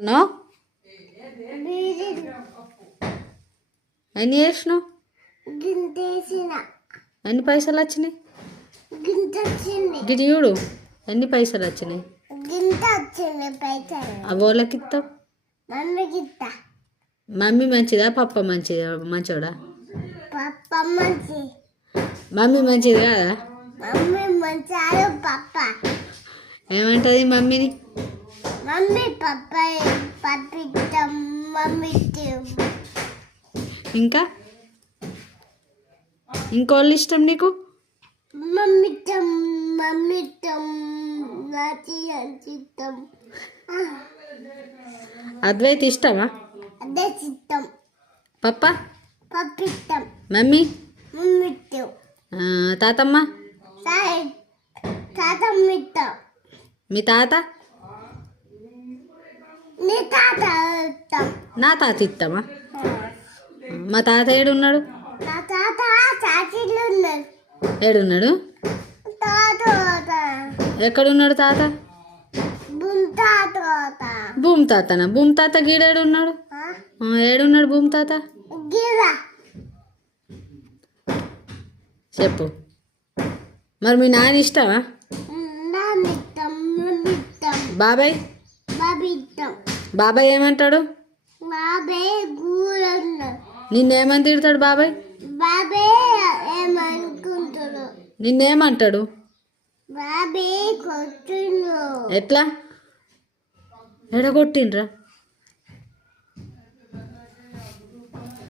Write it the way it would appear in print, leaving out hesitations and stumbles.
No ఎన్ని చేసినావు? ఎన్ని పైసలు వచ్చినాయి? గిడి చూడు ఎన్ని పైసలు వచ్చినాయి. అవోళ్ళకి ఇస్తావు? మమ్మీ మంచిదా పప్ప మంచిదా? మంచోడా? మమ్మీ మంచిది కాదా? ఏమంటది మమ్మీని? ఇంకా ఇంకోళ్ళు ఇష్టం నీకు? అద్వైత్ ఇష్టమా? పప్ప మమ్మీ తాతమ్మ మీ తాత? నా తాత ఇస్తామా? మా తాత ఏడున్నాడు? ఏడున్నాడు? ఎక్కడున్నాడు తాత? భూమి తాతనా? భూమి తాత గీడేడున్నాడు? ఏడున్నాడు భూమి తాత? చెప్పు. మరి మీ నాన్న ఇష్టమా? బాబాయ్ బాబాయ్ ఏమంటాడు? నిన్నేమని తిడతాడు బాబాయ్? నిన్నేమంటాడు? ఎట్లా ఎడగొట్టిండ్రా?